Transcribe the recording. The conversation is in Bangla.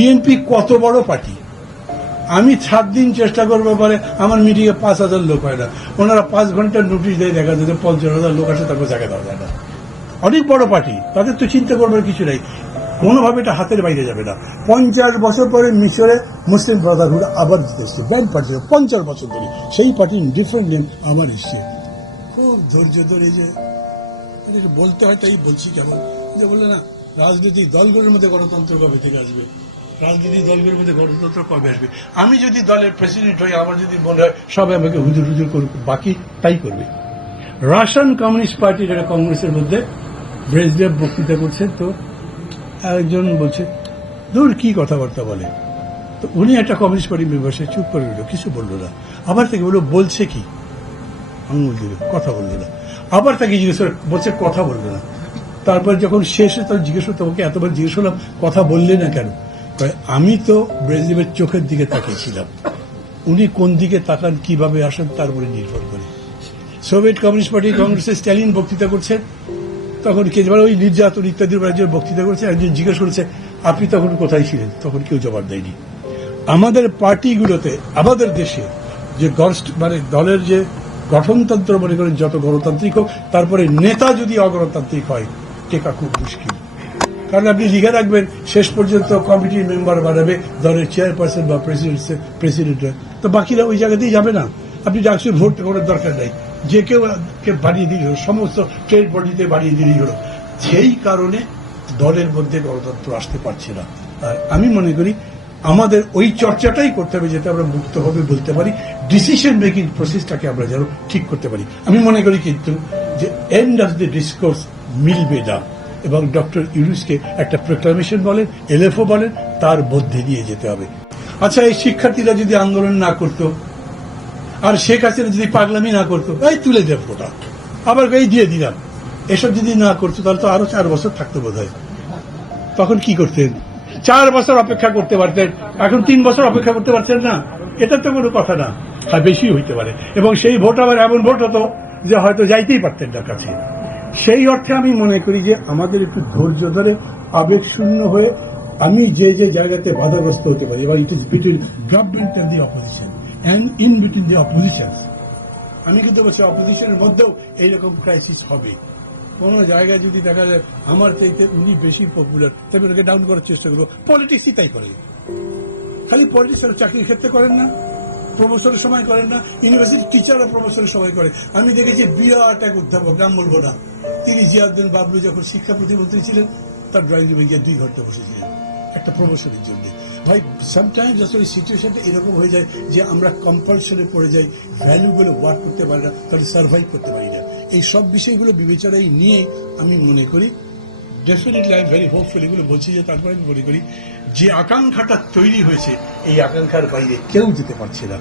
বিএনপি কত বড় পার্টি আমি সাত দিন চেষ্টা করবো পরে আমার মিটিংয়ে পাঁচ হাজার লোক হয় না ওনারা পাঁচ ঘন্টার নোটিশ দেয় দেখা যেতে পঞ্চাশ হাজার লোক আসে তারপর দেখা দেওয়া যায় না অনেক বড় পার্টি তাদের তো চিন্তা করবার কিছু নাই কোনোভাবে এটা হাতের বাইরে যাবে না পঞ্চাশ বছর পরে মিশরে মুসলিম ব্রাদারহুড আবার জিতে এসছে ব্যান্ড পার্টি পঞ্চাশ বছর ধরে সেই পার্টির ডিফারেন্ট নেম আমার এসছে খুব ধৈর্য ধরে যে বলতে হয় তাই বলছি কেমন যে বলে না রাজনৈতিক দলগুলোর মধ্যে গণতন্ত্র কবে থেকে আসবে রাজনৈতিক দলগুলোর মধ্যে গণতন্ত্র কবে আসবে আমি যদি দলের প্রেসিডেন্ট হই আমার যদি মনে হয় সবাই আমাকে হুজুর হুজুর করুক বাকি তাই করবে রাশিয়ান কমিউনিস্ট পার্টি যারা কংগ্রেসের মধ্যে ব্রেজদেব বক্তৃতা করছে তো একজন বলছে দূর কি কথাবার্তা বলে তো উনি একটা কমিউনিস্ট পার্টি মেম্বার সে চুপ করে গেল কিছু বললো না আবার তাকে বললো বলছে কি আঙুল দিল কথা বললো না আবার তাকে জিজ্ঞেস বলছে কথা বললো না তারপর যখন শেষে তখন জিজ্ঞেস তোমাকে এতবার জিজ্ঞেস করলাম কথা বললে না কেন আমি তো ব্রেজদেবের চোখের দিকে তাকিয়েছিলাম উনি কোন দিকে তাকান কিভাবে আসেন তার উপরে নির্ভর করে সোভিয়েত কমিউনিস্ট পার্টি কংগ্রেসের স্ট্যালিন বক্তৃতা করছে তখন কেজরিওয়াল ওই নির্যাতন ইত্যাদির উপর একজন বক্তৃতা করছে একজন জিজ্ঞেস করেছে আপনি তখন কোথায় ছিলেন তখন কেউ জবাব দেয়নি আমাদের পার্টিগুলোতে আমাদের দেশে যে মানে দলের যে গঠনতন্ত্র মনে করেন যত গণতান্ত্রিক হোক তারপরে নেতা যদি অগণতান্ত্রিক হয় টেকা খুব মুশকিল কারণ আপনি লিখে রাখবেন শেষ পর্যন্ত কমিটির মেম্বার বাড়াবে দলের চেয়ারপারসন বা প্রেসিডেন্ট প্রেসিডেন্ট তো বাকিরা ওই জায়গাতেই যাবে না আপনি ডাকছেন ভোট করার দরকার নেই যে কেউ বাড়িয়ে দিলেই হলো সমস্ত ট্রেড বডিতে বাড়িয়ে দিলেই হল সেই কারণে দলের মধ্যে গণতন্ত্র আসতে পারছে না আমি মনে করি আমাদের ওই চর্চাটাই করতে হবে যেটা আমরা মুক্তভাবে বলতে পারি ডিসিশন মেকিং প্রসেসটাকে আমরা যেন ঠিক করতে পারি আমি মনে করি কিন্তু যে এন্ড অফ দ্য ডিসকোর্স মিলবে না এবং ডক্টর ইউনুসকে একটা প্রোক্লামেশন বলেন এলএফও বলেন তার মধ্যে নিয়ে যেতে হবে আচ্ছা এই শিক্ষার্থীরা যদি আন্দোলন না করতো আর শেখ হাসিনা যদি পাগলামি না করতো এই তুলে দেব ওটা আবার এই দিয়ে দিলাম এসব যদি না করতো তাহলে তো আরো চার বছর থাকতো বোধ তখন কি করতেন চার বছর অপেক্ষা করতে পারতেন এখন তিন বছর অপেক্ষা করতে পারছেন না এটা তো কোনো কথা না হ্যাঁ বেশি হইতে পারে এবং সেই ভোট আবার এমন ভোট হতো যে হয়তো যাইতেই পারতেন না কাছে সেই অর্থে আমি মনে করি যে আমাদের একটু ধৈর্য ধরে আবেগশূন্য হয়ে আমি যে যে জায়গাতে বাধাগ্রস্ত হতে পারি এবার it is between government and the opposition and in between the opposition আমি কিন্তু বলছি অপোজিশনের মধ্যেও এইরকম ক্রাইসিস হবে কোনো জায়গায় যদি দেখা যায় আমার চাইতে উনি বেশি পপুলার তাই ওনাকে ডাউন করার চেষ্টা করবো পলিটিক্সই তাই করে খালি পলিটিক্স চাকরির ক্ষেত্রে করেন না প্রমোশনের সময় করেন না ইউনিভার্সিটি টিচাররা প্রমোশনের সময় করে আমি দেখেছি বিরাট এক অধ্যাপক নাম বলবো না তিনি জিয়াউদ্দিন বাবলু যখন শিক্ষা প্রতিমন্ত্রী ছিলেন তার ড্রয়িং রুমে গিয়ে দুই ঘন্টা বসেছিলেন একটা প্রমোশনের জন্য ভাই সামটাইমস আসলে সিচুয়েশনটা এরকম হয়ে যায় যে আমরা কম্পালশনে পড়ে যাই ভ্যালুগুলো ওয়ার্ক করতে পারি না তাহলে সার্ভাইভ করতে পারি না এই সব বিষয়গুলো বিবেচনায় নিয়ে আমি মনে করি ডেফিনেটলি আমি ভেরি হোপফুল এগুলো বলছি যে তারপরে আমি মনে করি যে আকাঙ্ক্ষাটা তৈরি হয়েছে এই আকাঙ্ক্ষার বাইরে কেউ যেতে পারছে না